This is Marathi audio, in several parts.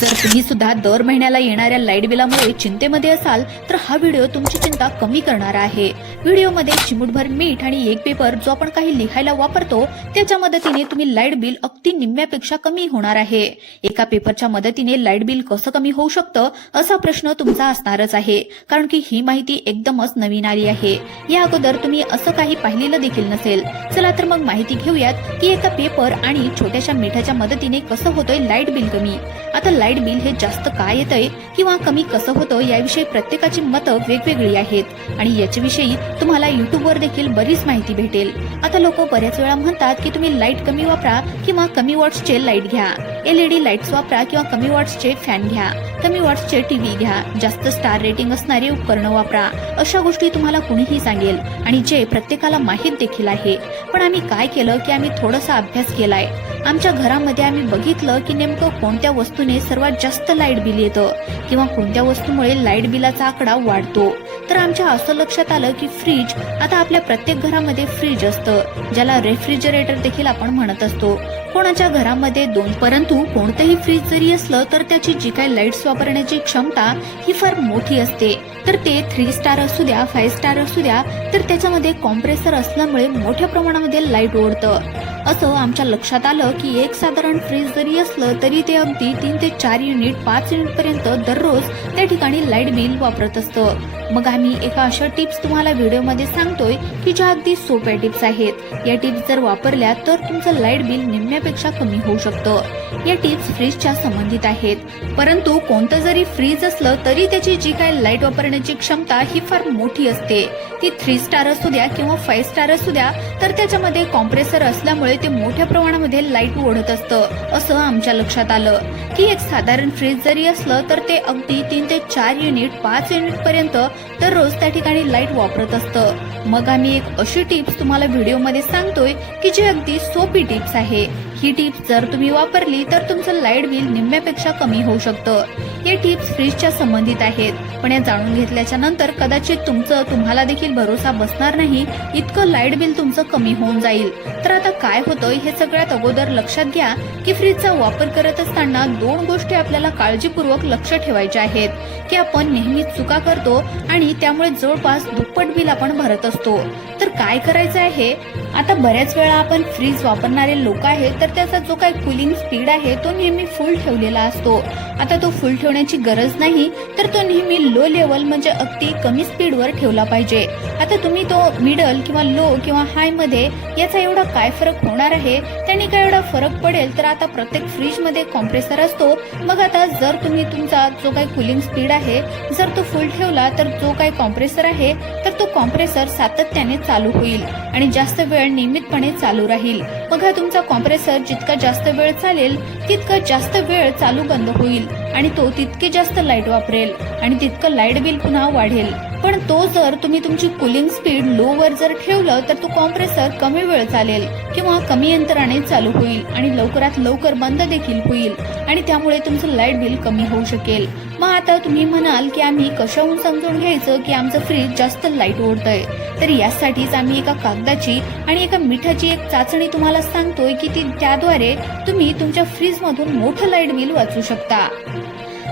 जर तुम्ही सुद्धा दर महिन्याला येणाऱ्या लाईट बिलामुळे चिंतेमध्ये असाल तर हा व्हिडिओ तुमची चिंता कमी करणारा आहे। व्हिडिओमध्ये चिमूटभर मीठ आणि एक पेपर जो आपण काही लिहायला वापरतो त्याच्या मदतीने तुम्ही लाईट बिल अगदी निम्म्यापेक्षा कमी होणार आहे। एका पेपरच्या मदतीने लाईट बिल कसं कमी होऊ शकतं असा प्रश्न तुमचा असणारच आहे, कारण की ही माहिती एकदमच नवीन आली आहे। या अगोदर तुम्ही असं काही पाहिलेलं देखील नसेल। चला तर मग माहिती घेऊयात की एका पेपर आणि छोट्याशा मिठाच्या मदतीने कसं होतंय लाईट बिल कमी। आता लाईट बिल हे जास्त का येतंय किंवा कमी कसं होतं याविषयी प्रत्येकाची मतं वेगवेगळी आहेत आणि याच्याविषयी तुम्हाला युट्यूबवर देखील बरीच माहिती भेटेल। आता लोक बऱ्याच वेळा म्हणतात की तुम्ही लाईट कमी वापरा किंवा कमी वॉट्सचे लाईट घ्या, LED लाईट्स वापरा किंवा कमी वॉट्सचे फॅन घ्या, कमी वॉट्सचे टीव्ही घ्या, जास्त स्टार रेटिंग असणारे उपकरणं वापरा, अशा गोष्टी तुम्हाला कुणीही सांगेल आणि जे प्रत्येकाला माहीत देखील आहे। पण आम्ही काय केलं की आम्ही थोडासा अभ्यास केलाय। आमच्या घरामध्ये आम्ही बघितलं की नेमकं कोणत्या वस्तूने सर्वात जास्त लाईट बिल येतं किंवा कोणत्या वस्तूमुळे लाईट बिलाचा आकडा वाढतो। तर आमच्या असं लक्षात आलं की फ्रीज, आता आपल्या प्रत्येक घरामध्ये फ्रीज असतं ज्याला रेफ्रिजरेटर देखील आपण म्हणत असतो। कोणाच्या घरामध्ये दोन, परंतु कोणतेही फ्रीज जरी असलं तर त्याची जी काही लाईट्स वापरण्याची क्षमता ही फार मोठी असते। तर ते 3 स्टार असू द्या, 5 स्टार असू द्या, तर त्याच्यामध्ये कॉम्प्रेसर असल्यामुळे मोठ्या प्रमाणामध्ये लाईट ओढतं। असं आमच्या लक्षात आलं की एक साधारण फ्रीज जरी असलं तरी ते अगदी 3 ते 4 युनिट 5 युनिट पर्यंत दररोज त्या ठिकाणी लाईट बिल वापरत असतं। मग आम्ही एका अशा टिप्स तुम्हाला व्हिडिओमध्ये सांगतोय की ज्या अगदी सोप्या टिप्स आहेत। या टिप्स जर वापरल्या तर तुमचं लाईट बिल निम्म्यापेक्षा कमी होऊ शकतं। या टिप्स फ्रीजच्या संबंधित आहेत, परंतु कोणतं जरी फ्रीज असलं तरी त्याची जी काही लाईट वापरण्याची क्षमता ही फार मोठी असते। ती 3 स्टार असू द्या किंवा 5 स्टार असू द्या, तर त्याच्यामध्ये कॉम्प्रेसर असल्यामुळे ते मोठ्या प्रमाणामध्ये लाईट ओढत असतं। असं आमच्या लक्षात आलं की एक साधारण फ्रीज जरी असलं तर ते अगदी 3 ते 4 युनिट 5 युनिट पर्यंत दररोज त्या ठिकाणी लाईट वापरत असतं। मग आम्ही एक अशी टिप्स तुम्हाला व्हिडिओमध्ये सांगतोय की जी अगदी सोपी टिप्स आहे। ही टिप्स जर तुम्ही वापरली तर तुमचं लाईट बिल निम्म्यापेक्षा कमी होऊ शकतं। या टिप्स फ्रीजच्या संबंधित आहेत, पण या जाणून घेतल्याच्या नंतर कदाचित तुम्हाला देखील भरोसा बसणार नाही इतकं लाईट बिल तुमचं कमी होऊन जाईल। तर आता काय होतं हे सगळ्यात अगोदर लक्षात घ्या की फ्रीजचा वापर करत असताना 2 गोष्टी आपल्याला काळजीपूर्वक लक्ष ठेवायच्या आहेत की आपण नेहमी चुका करतो आणि त्यामुळे जवळपास दुप्पट बिल आपण भरत असतो। तर काय करायचं आहे, आता बऱ्याच वेळा आपण फ्रीज वापरणारे लोक आहेत तर त्याचा जो काही कूलिंग स्पीड आहे तो नेहमी फुल ठेवलेला असतो। आता तो फुल ठेवण्याची गरज नाही, तर तो नेहमी लो लेवल म्हणजे अगदी कमी स्पीडवर ठेवला पाहिजे। आता तुम्ही तो मिडल किंवा लो किंवा हाय मध्ये याचा एवढा काय फरक होणार आहे, त्याने काय एवढा फरक पडेल। तर आता प्रत्येक फ्रीज मध्ये कॉम्प्रेसर असतो। मग आता जर तुम्ही तुमचा जो काही कूलिंग स्पीड आहे जर तो फुल ठेवला तर जो काही कॉम्प्रेसर आहे तर तो कॉम्प्रेसर सातत्याने चालू होईल आणि जास्त वेळ नियमितपणे चालू राहील। मग हा तुमचा कॉम्प्रेसर जितका जास्त वेळ चालेल तितका जास्त वेळ चालू बंद होईल आणि तो तितके जास्त लाईट वापरेल आणि तितकं लाईट बिल पुन्हा वाढेल। पण तो जर तुम्ही तुमची कूलिंग स्पीड लो वर जर ठेवलं तर तो कॉम्प्रेसर कमी वेळ चालेल किंवा कमी अंतराने चालू होईल आणि लवकरात लवकर बंद देखील होईल आणि त्यामुळे तुमचं लाईट बिल कमी होऊ शकेल। मग आता तुम्ही म्हणाल की आम्ही कशाहून समजून घ्यायचं की आमचं फ्रीज जास्त लाईट ओढतंय, तर यासाठीच आम्ही एका कागदाची आणि एका मिठाची एक चाचणी तुम्हाला सांगतोय की त्याद्वारे तुम्ही तुमच्या फ्रीज मधून मोठं लाईट बिल वाचू शकता।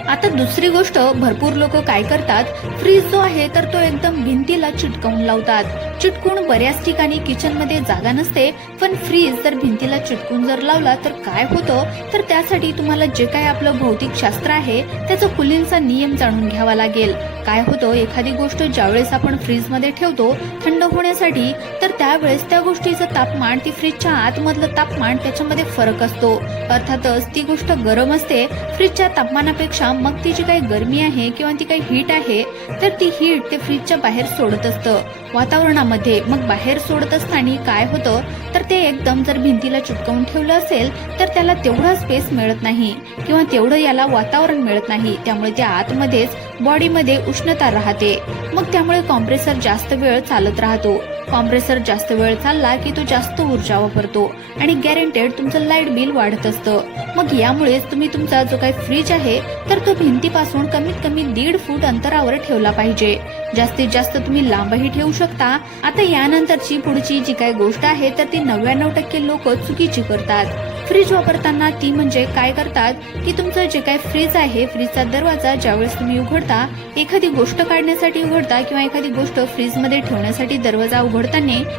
आता दुसरी गोष्ट, भरपूर लोक काय करतात, फ्रीज जो आहे तर तो एकदम भिंतीला चिटकवून लावतात। चिटकून बऱ्याच ठिकाणी किचन मध्ये जागा नसते, पण फ्रीज जर भिंतीला चिटकून जर लावला तर काय होतं, तर त्यासाठी तुम्हाला जे काही आपलं भौतिक शास्त्र आहे त्याचा कूलिंगचा नियम जाणून घ्यावा लागेल। काय होतं, एखादी गोष्ट ज्यावेळेस आपण फ्रीज मध्ये ठेवतो थंड होण्यासाठी, तर त्यावेळेस त्या गोष्टीचं तापमान, ती फ्रीजच्या आतमधलं तापमान त्याच्यामध्ये फरक असतो। अर्थातच ती गोष्ट गरम असते फ्रीजच्या तापमानापेक्षा, मग ती जी काही गरमी आहे किंवा ती काही हीट आहे तर ती हीट ते फ्रीजच्या बाहेर सोडत असतं वातावरणामध्ये। मग बाहेर सोडत असताना काय होतं, तर ते एकदम जर भिंतीला चिटकवून ठेवलं असेल तर त्याला तेवढा स्पेस मिळत नाही किंवा तेवढं याला वातावरण मिळत नाही, त्यामुळे त्या आतमध्येच बॉडीमध्ये उष्णता राहते। मग त्यामुळे कॉम्प्रेसर जास्त वेळ चालत राहतो। कॉम्प्रेसर जास्त वेळ चालला की तो जास्त ऊर्जा वापरतो आणि गॅरंटेड तुमचं लाईट बिल वाढत असतं। मग यामुळेच तुम्ही तुमचा जो काही फ्रीज आहे तर तो भिंतीपासून कमीत कमी 1.5 फूट अंतरावर ठेवला पाहिजे। जास्तीत जास्त तुम्ही लांबही ठेवू शकता। आता यानंतरची पुढची जी काही गोष्ट आहे तर ती 99% लोक चुकीची करतात। फ्रीज वापरताना ती म्हणजे काय करतात की तुमचं जे काय फ्रीज आहे, फ्रीजचा दरवाजा ज्यावेळेस तुम्ही उघडता, एखादी गोष्ट काढण्यासाठी उघडता किंवा एखादी गोष्ट फ्रीज मध्ये ठेवण्यासाठी दरवाजा उघडताना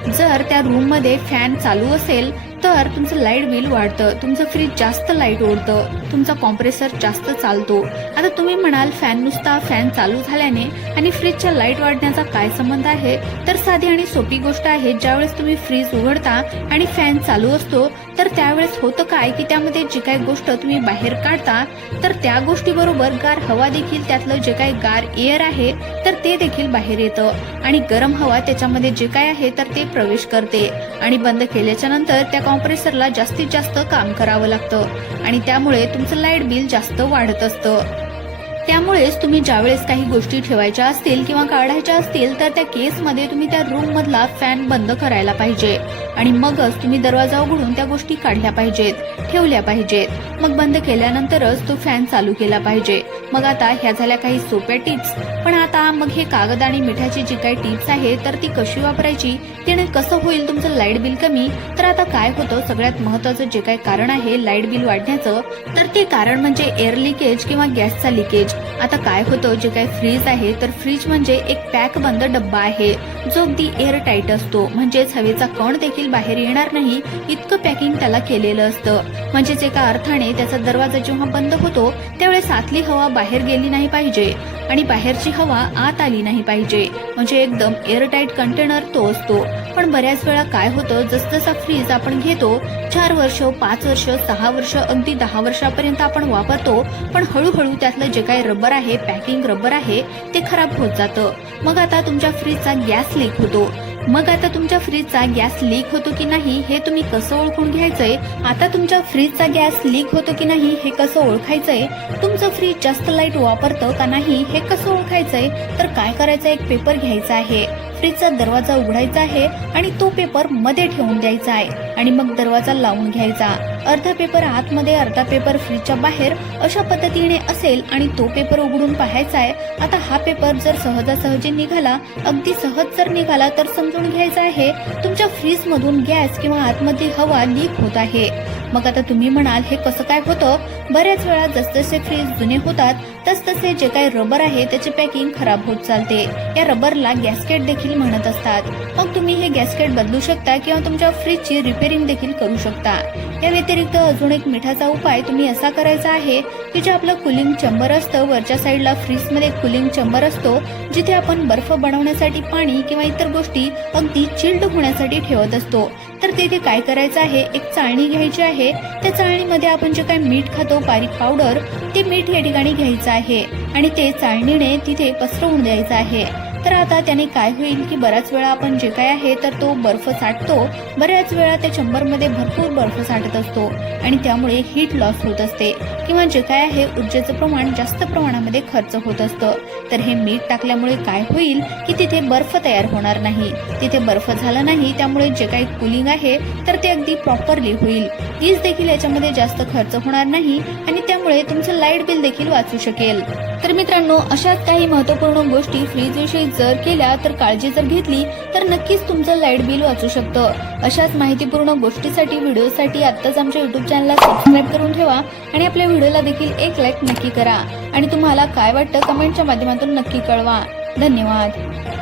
जर त्या रूम मध्ये फॅन चालू असेल तर तुमचं लाईट बिल वाढतं, तुमचं फ्रीज जास्त लाईट ओढतं, तुमचा कॉम्प्रेसर जास्त चालतो. आता तुम्ही म्हणाल नुसता फॅन चालू झाल्याने आणि फ्रीजच्या लाईट वाढण्याचा काय संबंध आहे? तर साधी आणि सोपी गोष्ट आहे. ज्यावेळेस तुम्ही फ्रीज उघडता आणि फॅन चालू असतो तर त्यावेळेस होतं काय की त्यामध्ये जी काही गोष्ट तुम्ही बाहेर काढता तर त्या गोष्टी बरोबर गार हवा देखील, त्यातलं जे काही गार एअर आहे तर ते देखील बाहेर येतं आणि गरम हवा त्याच्यामध्ये जे काय आहे तर ते प्रवेश करते आणि बंद केल्याच्या नंतर त्या कॉम्प्रेसरला जास्तीत जास्त काम करावं लागतं आणि त्यामुळे तुमचं लाईट बिल जास्त वाढत असतं. त्यामुळेच तुम्ही ज्यावेळेस काही गोष्टी ठेवायच्या असतील किंवा काढायच्या असतील तर त्या केसमध्ये तुम्ही त्या रूम मधला फॅन बंद करायला पाहिजे आणि मगच तुम्ही दरवाजा उघडून त्या गोष्टी काढल्या पाहिजेत, ठेवल्या पाहिजेत. मग बंद केल्यानंतरच तो फॅन चालू केला पाहिजे. मग आता ह्या झाल्या काही सोप्या टिप्स. पण आता मग हे कागद आणि मिठाची जी काही टिप्स आहे तर ती कशी वापरायची, त्याने कसं होईल तुमचं लाईट बिल कमी? तर आता काय होतं, सगळ्यात महत्वाचं जे काही कारण आहे लाईट बिल वाढण्याचं तर ते कारण म्हणजे एअर लिकेज किंवा गॅसचा लिकेज. आता काय होतं, जे काही फ्रीज आहे तर फ्रीज म्हणजे एक पॅक बंद डब्बा आहे जो अगदी एअर टाईट असतो, म्हणजेच हवेचा कण देखील बाहेर येणार नाही इतकं पॅकिंग त्याला केलेलं असतं. म्हणजेच एका अर्थाने त्याचा दरवाजा जेव्हा बंद होतो त्यावेळेस आतली हवा बाहेर गेली नाही पाहिजे आणि बाहेरची हवा आत आली नाही पाहिजे, म्हणजे एकदम एअरटाईट कंटेनर तो असतो. पण बऱ्याच वेळा काय होतं, जसजसा फ्रीज आपण घेतो 4 वर्ष, 5 वर्ष, 6 वर्ष, अगदी 10 वर्षापर्यंत आपण वापरतो, पण हळूहळू त्यातलं जे काही रबर आहे, पॅकिंग रबर आहे ते खराब होत जातं. मग आता तुमच्या फ्रीजचा गॅस लीक होतो. मग आता तुमच्या फ्रीजचा गॅस लीक होतो की नाही हे तुम्ही कसं ओळखून घ्यायचंय? आता तुमच्या फ्रीजचा गॅस लीक होतो की नाही हे कसं ओळखायचंय? तुमचं फ्रीज जास्त लाईट वापरतं का नाही हे कसं ओळखायचंय? तर काय करायचं, एक पेपर घ्यायचा आहे, फ्रीजचा दरवाजा उघडायचा आहे आणि तो पेपर मध्ये ठेवून द्यायचा आहे आणि मग दरवाजा लावून घ्यायचा. अर्धा पेपर आतमध्ये, अर्धा पेपर फ्रीजच्या बाहेर अशा पद्धतीने असेल आणि तो पेपर उघडून पाहायचा आहे. आता हा पेपर जर सहजासहजी निघाला, अगदी सहज जर निघाला तर समजून घ्यायचं आहे तुमच्या फ्रीज मधून गॅस किंवा आतमध्ये हवा लीक होत आहे. मग आता तुम्ही म्हणाल हे कसं काय होतं? बऱ्याच वेळा जसजसे फ्रीज जुने होतात तसतसे जे काही रबर आहे त्याची पॅकिंग खराब होत चालते. या रबरला गॅस्केट देखील म्हणत असतात. मग तुम्ही हे गॅस्केट बदलू शकता किंवा तुमच्या फ्रीजची रिपेअरिंग देखील करू शकता. या व्यतिरिक्त अजून एक मिठाचा उपाय तुम्ही असा करायचा आहे की जे आपलं कुलिंग चेंबर असतं, वरच्या साईडला फ्रीजमध्ये कुलिंग चेंबर असतो जिथे आपण बर्फ बनवण्यासाठी पाणी किंवा इतर गोष्टी अगदी चिल्ड होण्यासाठी ठेवत असतो. तर तिथे काय करायचं आहे, एक चाळणी घ्यायची आहे. त्या चाळणीमध्ये आपण जे काही मीठ खातो, बारीक पावडर, ते मीठ या ठिकाणी घ्यायचं आहे आणि ते चाळणीने तिथे पसरवून द्यायचं आहे. तर आता त्याने काय होईल की बऱ्याच वेळा आपण जे काय आहे तर तो बर्फ साठतो, बऱ्याच वेळा त्या चेंबरमध्ये भरपूर बर्फ साठत असतो आणि त्यामुळे हीट लॉस होत असते किंवा जे काय आहे ऊर्जेचं प्रमाण जास्त प्रमाणामध्ये खर्च होत असतं. तर हे मीठ टाकल्यामुळे काय होईल की तिथे बर्फ तयार होणार नाही, तिथे बर्फ झाला नाही, त्यामुळे जे काही कुलिंग आहे तर ते अगदी प्रॉपरली होईल. वीज देखील याच्यामध्ये जास्त खर्च होणार नाही आणि त्यामुळे तुमचं लाईट बिल देखील वाचू शकेल. तर मित्रांनो, अशाच काही महत्त्वपूर्ण गोष्टी फ्रीज विषयी जर केल्या तर काळजी जर घेतली तर नक्कीच तुमचं लाईट बिल वाचू शकतं. अशाच माहितीपूर्ण गोष्टीसाठी, व्हिडिओसाठी आत्ताच आमच्या युट्यूब चॅनलला सबस्क्राईब करून ठेवा आणि आपल्या व्हिडिओला देखील एक लाईक नक्की करा आणि तुम्हाला काय वाटतं कमेंटच्या माध्यमातून नक्की कळवा. धन्यवाद.